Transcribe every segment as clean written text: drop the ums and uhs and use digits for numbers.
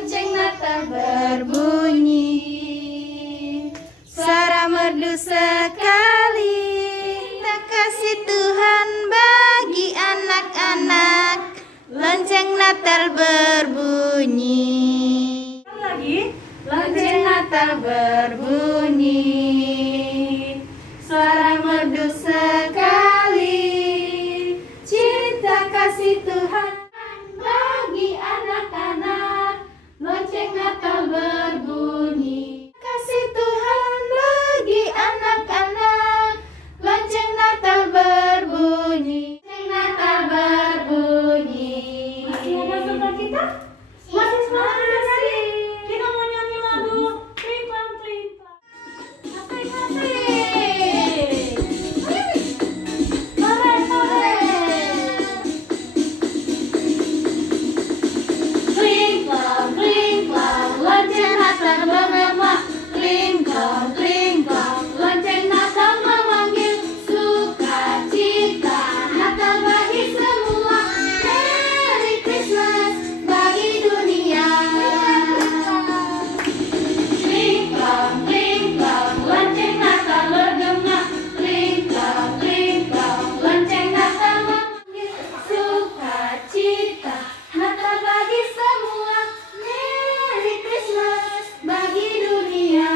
lonceng Natal berbunyi, suara merdu sekali, tak kasih Tuhan bagi anak-anak, lonceng Natal berbunyi. Lagi, Lonceng Natal berbunyi, suara merdu sekali, cinta kasih Tuhan bagi anak-anak, lonceng Natal berbunyi. Kasih Tuhan bagi anak-anak, lonceng Natal berbunyi. Lonceng Natal berbunyi. masih ada suka kita? Masih semangat nyanyi? Kita mau nyanyi lagu Primpang Primpang. Asik asik. Sore sore. Klingklong, klingklong, lonceng Natal bergema. Klingklong, klingklong, lonceng Natal memanggil. Sukacita Natal bagi semua. Merry Christmas bagi dunia. Klingklong, klingklong, lonceng Natal bergema. Klingklong, klingklong, lonceng Natal memanggil. Sukacita Natal bagi semua. Merry Christmas bagi dunia.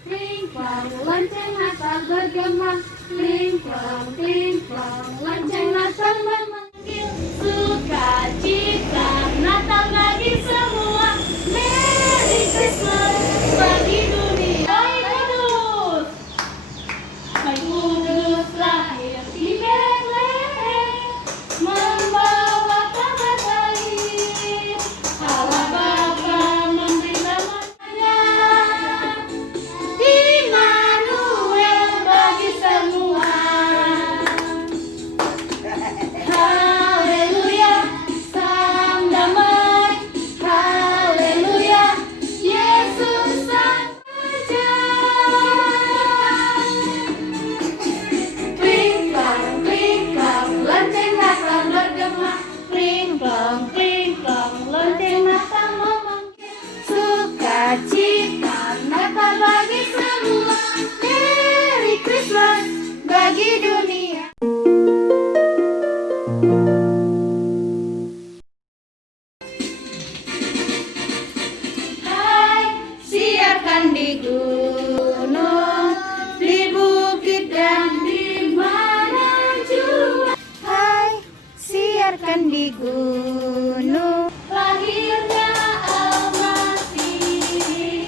Klingklong, lonceng Natal bergema. Klingklong, klingklong, lonceng Natal memanggil. Sukacita Natal bagi semua. Merry Christmas bagi dunia. Baik Kudus lahir di Betlehem, membawa kabar baik. Allah Bapa memberi namanya Immanuel bagi semua. Haleluya, sang damai. Haleluya, Yesus sang raja. Klingklong, klingklong, lonceng Natal bergema. Klingklong, klingklong, lonceng Natal memanggil. Sukacita Natal bagi semua. Merry Christmas bagi dunia. Hai, siarkan di gunung, di bukit dan di mana jua. Hai, siarkan di gunung, lahirnya Almasih.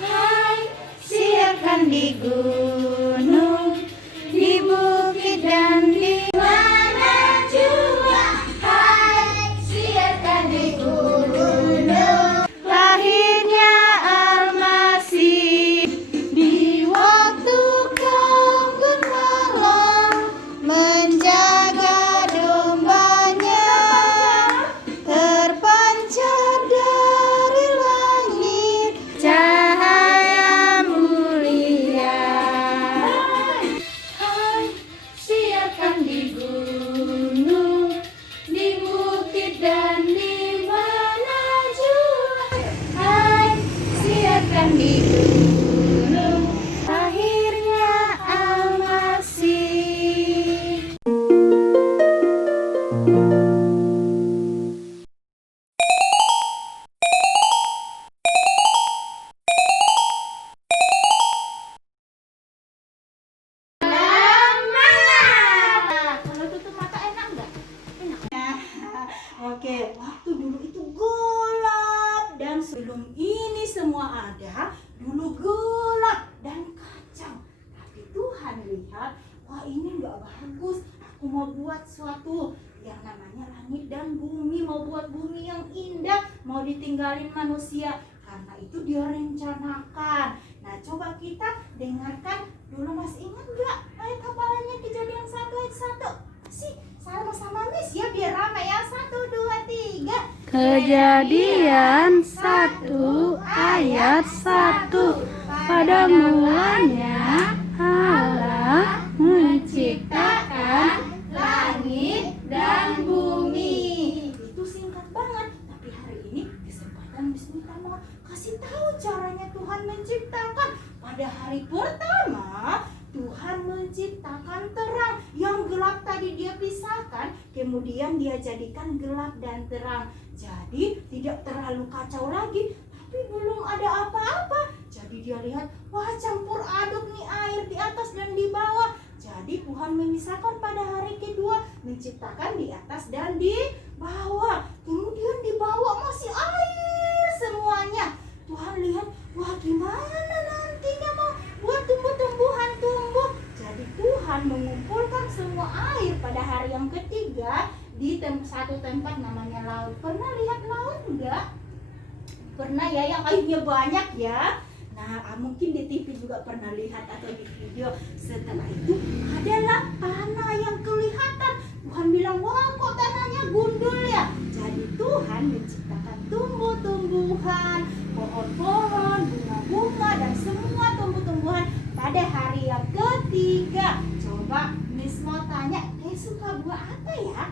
Hai, siarkan di gunung, di bukit dan di mana jua. Hai, siarkan di gunung, lahirnya Almasih. Di waktu kaum gembala menjaga dombanya, terpancar dari langit cahaya mulia. Hai, siarkan di gunung, di bukit dan di mana jua. Hai, siarkan di gunung, lahirnya Almasih. Kalau tutup mata enak nggak? Enak. Oke, waktu dulu itu gelap dan sebelum ini semua ada, dulu gelap dan kacau. Tapi Tuhan lihat, wah ini nggak bagus. Aku mau buat suatu yang namanya langit dan bumi, mau buat bumi yang indah, mau ditinggalin manusia. Karena itu dia rencanakan. Nah, coba kita dengarkan dulu, masih ingat nggak ayat hafalannya Kejadian 1 ayat 1? Sih, sama-sama Miss ya, biar ramai ya. 1, 2, 3. Kejadian 1 ayat 1. Pada mulanya Allah menciptakan langit dan bumi. kemudian dia jadikan gelap dan terang. Jadi tidak terlalu kacau lagi, tapi belum ada apa-apa. Jadi dia lihat, wah campur aduk nih air di atas dan di bawah. Jadi Tuhan memisahkan pada hari kedua, menciptakan di atas dan di bawah. Kemudian di bawah masih air semuanya. Tuhan lihat, wah gimana nantinya mau buat tumbuh-tumbuhan tumbuh. Jadi Tuhan mengumpulkan semua air pada hari yang ketiga di satu tempat namanya laut. Pernah lihat laut enggak? Pernah ya, yang airnya banyak ya. Nah, mungkin di TV juga pernah lihat atau di video. Setelah itu adalah tanah yang kelihatan. Tuhan bilang, wah kok tanahnya gundul ya. Jadi Tuhan menciptakan tumbuh-tumbuhan, pohon-pohon, bunga-bunga, dan semua tumbuh-tumbuhan pada hari yang ketiga. Coba Miss mau tanya, suka buah apa ya?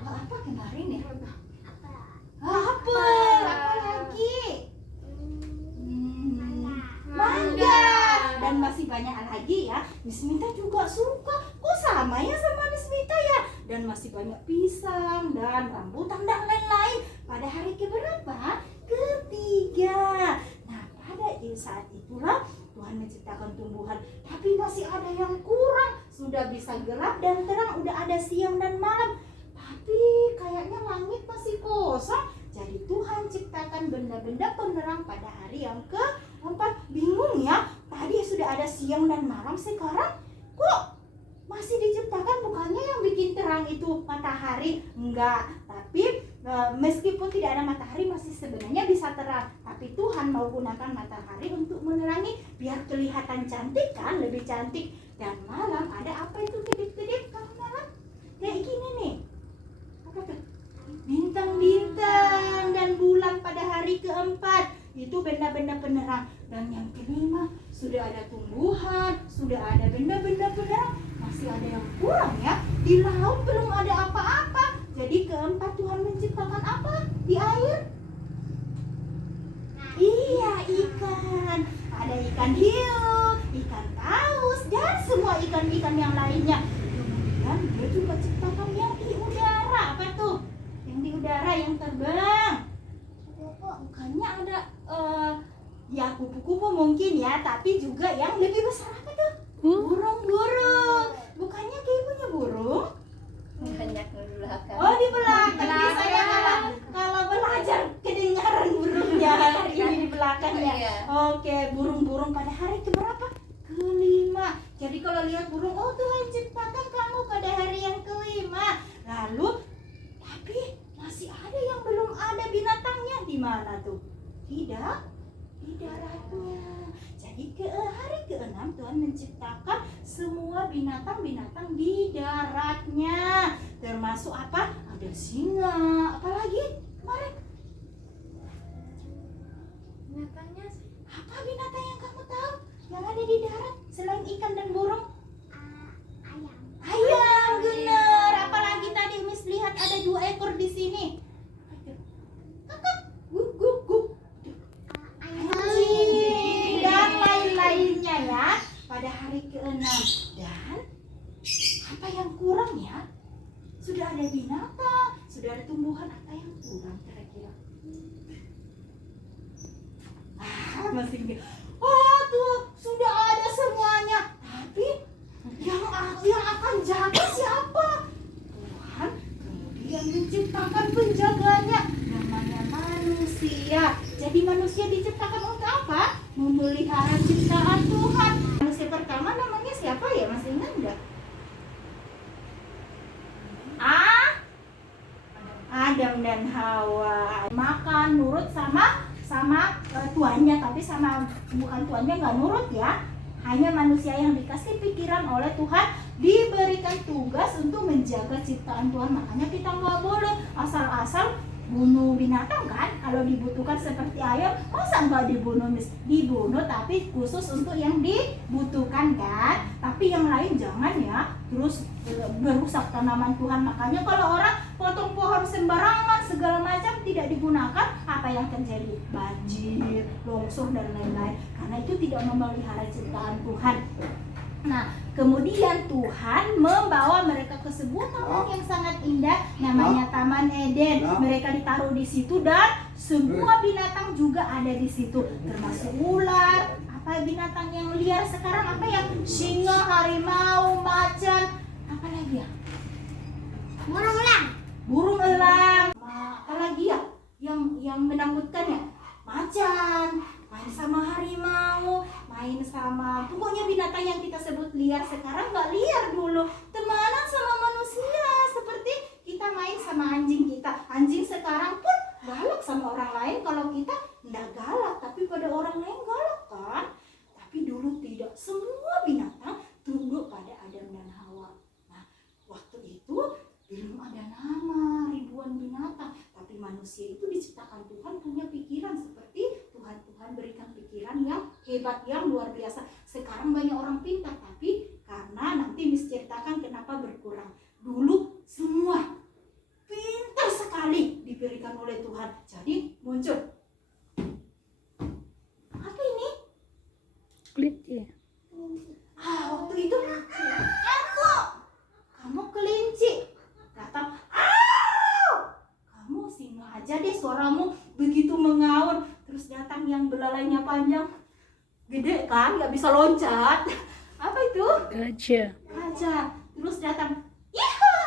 Buah apa kemarin ya? Apel. Apa lagi? Mangga. Dan masih banyak lagi ya. Miss Minta juga suka. Kok sama ya sama Miss Minta ya? Dan masih banyak pisang dan rambutan dan lain-lain. Pada hari keberapa? Ketiga. Nah, pada saat itulah Tuhan menciptakan tumbuhan. Tapi masih ada yang kurang. Sudah bisa gelap dan terang, udah ada siang dan malam. Tapi kayaknya langit masih kosong. Jadi Tuhan ciptakan benda-benda penerang pada hari yang keempat. Bingung ya, tadi sudah ada siang dan malam, sekarang kok masih diciptakan? Bukannya yang bikin terang itu matahari? Enggak, tapi meskipun tidak ada matahari masih sebenarnya bisa terang. Tapi Tuhan mau gunakan matahari untuk menerangi biar kelihatan cantik kan, lebih cantik. Dan malam ada apa itu kedip-kedip kalau malam? Kayak gini nih. Apa tuh? Bintang-bintang dan bulan pada hari keempat. Itu benda-benda penerang. Dan yang kelima, sudah ada tumbuhan, sudah ada benda-benda penerang. Masih ada yang kurang ya. Di laut belum ada apa-apa. Jadi keempat Tuhan menciptakan apa? Di air? Iya, ikan. Ada ikan hiu, ikan paus, dan semua ikan-ikan yang lainnya. Kemudian dia juga ciptakan yang di udara. Apa tuh? Yang di udara yang terbang. Bukannya ada ya kupu-kupu mungkin ya, tapi juga yang lebih besar. Apa tuh? Burung-burung. Bukannya kayak punya burung? Banyak di belakang. Oh, di belakang. Biasanya kalau belajar kedengaran burungnya hari ini di belakangnya. Iya. Oke, burung-burung pada hari keberapa? Kelima. Jadi kalau lihat burung, oh Tuhan ciptakan kamu pada hari yang kelima. Lalu, tapi masih ada yang belum ada binatangnya. Di mana tuh? Tidak, di daratnya. Jadi ke hari ke-6 Tuhan menciptakan semua binatang-binatang di daratnya. Termasuk apa? Ada singa. Apa lagi? Kemarin. Binatangnya Apa binatang yang kamu tahu yang ada di darat selain ikan dan burung? ayam. Ayam, benar. Apalagi tadi Miss lihat ada 2 ekor di sini. Kakak, guk guk guk. Anjing dan lain-lainnya ya pada hari ke-6. Dan apa yang kurang ya? Sudah ada binatang, sudah ada tumbuhan, apa yang kurang kira-kira? Masih gitu. Oh tuh sudah ada semuanya. Tapi yang akan jaga siapa? Tuhan kemudian menciptakan penjaganya, namanya manusia. Jadi manusia diciptakan untuk apa? Memelihara ciptaan Tuhan. Manusia pertama namanya siapa ya? Masih ingat enggak? Adam dan Hawa. Makan nurut sama tuannya, tapi sama bukan tuannya nggak nurut ya. Hanya manusia yang dikasih pikiran oleh Tuhan diberikan tugas untuk menjaga ciptaan Tuhan. Makanya kita nggak boleh asal-asal bunuh binatang kan. Kalau dibutuhkan seperti ayam, masa nggak dibunuh? Dibunuh, tapi khusus untuk yang dibutuhkan kan. Tapi yang lain jangan ya, terus merusak tanaman Tuhan. Makanya kalau orang potong pohon sembarangan segala macam tidak digunakan, apa yang terjadi? Banjir, longsor dan lain-lain. Karena itu tidak memelihara ciptaan Tuhan. Nah, kemudian Tuhan membawa mereka ke sebuah taman yang sangat indah, namanya Taman Eden. Mereka ditaruh di situ dan semua binatang juga ada di situ, termasuk ular. Apa binatang yang liar sekarang? Apa yang singa, harimau, macan, apa lagi ya? Burung elang. Burung elang. Apa lagi ya? Yang menakutkan ya? Macan. Main sama harimau, main sama pokoknya binatang yang kita sebut liar sekarang nggak liar dulu. Temanan sama manusia seperti kita main sama anjing kita. Anjing sekarang pun galak sama orang lain kalau kita nggak galak, tapi pada orang lain galak kan. Tapi dulu tidak, semua binatang tunduk pada Adam dan Hawa. Nah, waktu itu belum ada nama ribuan binatang, tapi manusia itu diciptakan Tuhan punya pikiran seperti Tuhan berikan pikiran yang hebat, yang luar biasa. Sekarang banyak orang pintar, tapi karena nanti diceritakan kenapa berkurang. Dulu semua pintar sekali diberikan oleh Tuhan. Jadi muncul. Apa ini? Kelinci. Waktu itu kamu kelinci. Datang, kamu singa aja deh, suaramu begitu mengaur. Terus datang yang belalainya panjang, gede kan, nggak bisa loncat. Apa itu? Gajah. Gajah. Terus datang, yaha,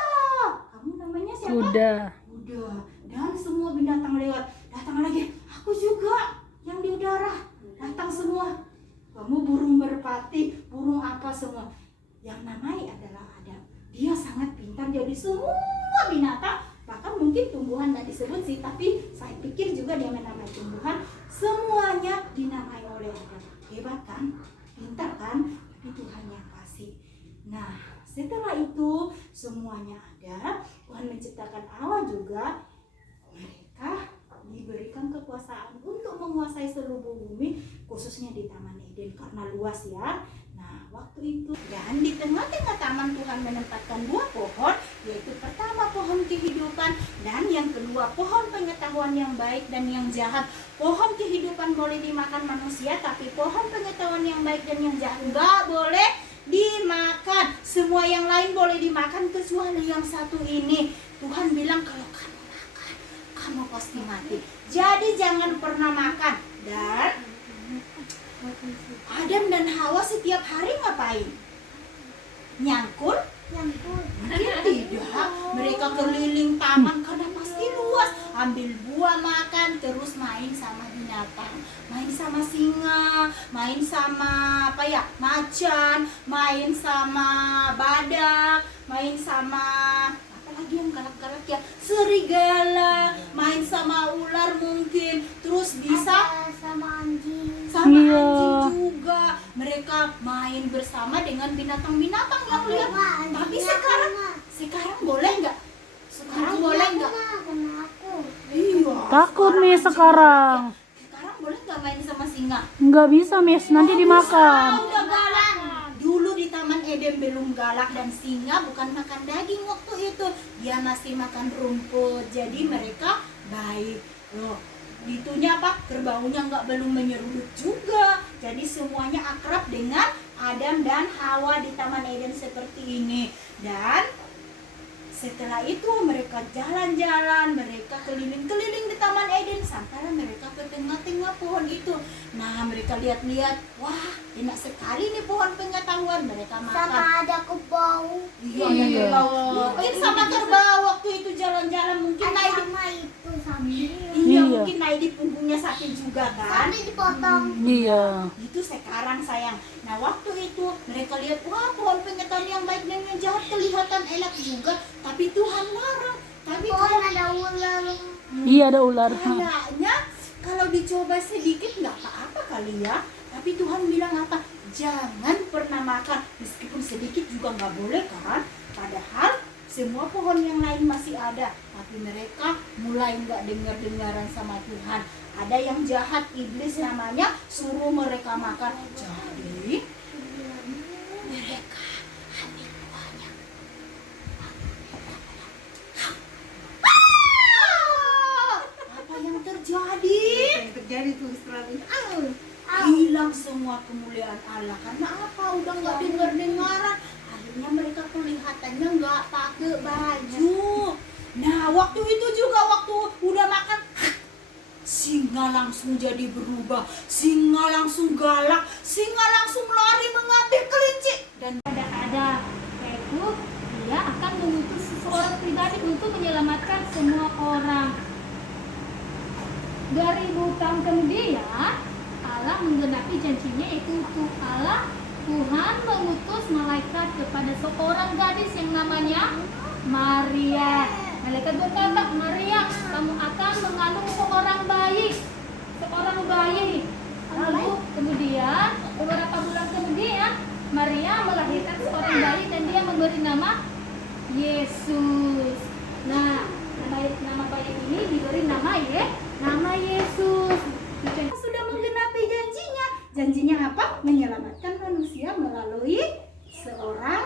kamu namanya siapa? Kuda. Kuda. Dan semua binatang lewat. Datang lagi, aku juga yang di udara. Datang semua. Kamu burung merpati, burung apa semua. Yang namanya adalah Adam. Dia sangat pintar, jadi semua binatang, bahkan mungkin tumbuhan nggak disebut sih, tapi saya pikir juga dia menamai tumbuhan, semuanya dinamai oleh Adam. Hebat kan? Pintar kan? Tapi Tuhan yang kasih. Nah, setelah itu semuanya ada. Tuhan menciptakan Hawa juga. Mereka diberikan kekuasaan untuk menguasai seluruh bumi, khususnya di Taman Eden karena luas ya. Nah, waktu itu dan di tengah-tengah taman Tuhan menempatkan dua pohon, yaitu pertama pohon kehidupan dan yang kedua pohon pengetahuan yang baik dan yang jahat. Pohon kehidupan boleh dimakan manusia, tapi pohon pengetahuan yang baik dan yang jahat nggak boleh dimakan. Semua yang lain boleh dimakan kecuali yang satu ini. Tuhan bilang kalau kamu makan, kamu pasti mati. Jadi jangan pernah makan. Dan Adam dan Hawa setiap hari ngapain? Nyangkul? Mungkin tidak. Mereka keliling taman karena pasti luas. Ambil buah makan, terus main sama binatang. Main sama singa, main sama apa ya? Macan, main sama badak, main sama apa lagi yang galak-galak ya? Serigala, main sama ular mungkin. Terus bisa Sama anjing. sama Iya. anjing juga. Mereka main bersama dengan binatang-binatang yang liar. Tapi sekarang boleh nggak? Sekarang boleh nggak? Kena aku. Iya. Takut nih sekarang. Sekarang boleh nggak main sama singa? Nggak bisa, Miss. Nanti dimakan. Udah galak. Dulu di Taman Eden belum galak dan singa bukan makan daging waktu itu. Dia masih makan rumput. Jadi mereka baik. Loh, itunya apa? Kerbaunya belum menyeruduk juga. Jadi semuanya akrab dengan Adam dan Hawa di Taman Eden seperti ini. Dan setelah itu mereka jalan-jalan, mereka keliling-keliling di Taman Eden sampailah mereka ke tengah-tengah pohon itu. Nah, mereka lihat-lihat, wah, enak sekali nih pohon pengetahuan. Mereka makan. Sama ada kerbau. Iya, ada kerbau. Mungkin sama kerbau waktu itu jalan-jalan mungkin naik di, Sama itu sama. iya, Iya. mungkin naik di punggungnya sapi juga kan. Sampai dipotong. Iya. Itu sekarang sayang. Nah, waktu itu mereka lihat, wah, pohon pengetahuan yang baik dan yang jahat kelihatan enak juga, tapi Tuhan larang. Tapi Pohon ada ular. Iya, ada ular. kayaknya kalau dicoba sedikit nggak apa-apa kali ya. Tapi Tuhan bilang apa? Jangan pernah makan. Meskipun sedikit juga nggak boleh kan? Padahal semua pohon yang lain masih ada. Tapi mereka mulai nggak dengar-dengaran sama Tuhan. Ada yang jahat, iblis namanya, suruh mereka makan. Jadi mereka ambil buahnya. Apa yang terjadi? Yang terjadi tuh setelah itu Hilang semua kemuliaan Allah. Karena apa? Udah nggak dengar-dengaran. Akhirnya mereka kelihatannya nggak pakai baju. Nah, waktu itu juga waktu udah makan, singa langsung jadi berubah. Singa langsung galak, singa langsung lari mengambil kelinci. Dan Ada yaitu dia akan mengutus seseorang pribadi untuk menyelamatkan semua orang. 2000 tahun kemudian Allah menggenapi janjinya, yaitu Tuhan mengutus malaikat kepada seorang gadis yang namanya Maria. Malaikat berkata, Maria, kamu akan mengandung seorang bayi. Lalu kemudian beberapa bulan kemudian Maria melahirkan seorang bayi dan dia memberi nama Yesus. Nah, nama bayi ini diberi nama Yesus. sudah menggenapi janjinya. Janjinya apa? Menyelamatkan manusia melalui seorang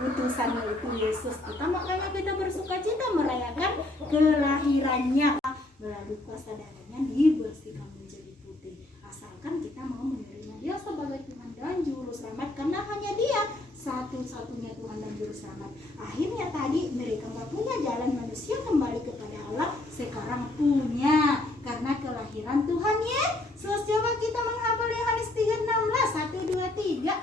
utusan, yaitu Yesus. Makanya kita bersukacita merayakan kelahirannya. Melalui kuasa darahnya dibersihkan menjadi putih. Asalkan kita mau menerima Dia sebagai Tuhan dan Juru Selamat, karena hanya Dia satu-satunya Tuhan dan Juru Selamat. Akhirnya tadi mereka nggak punya jalan, manusia kembali kepada Allah. Sekarang punya karena kelahiran Tuhan Yesus. Coba kita menghafal Yohanes 3:16. 1, 2, 3.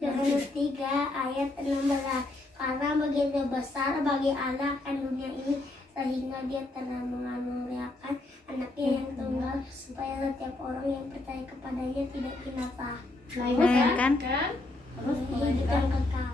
Yohanes 3 ayat 16. Karena begitu besar bagi Allah akan dunia ini, sehingga Dia telah mengaruniakan anaknya yang tunggal, supaya setiap orang yang percaya kepadanya tidak binasa, Melainkan hidup yang kekal.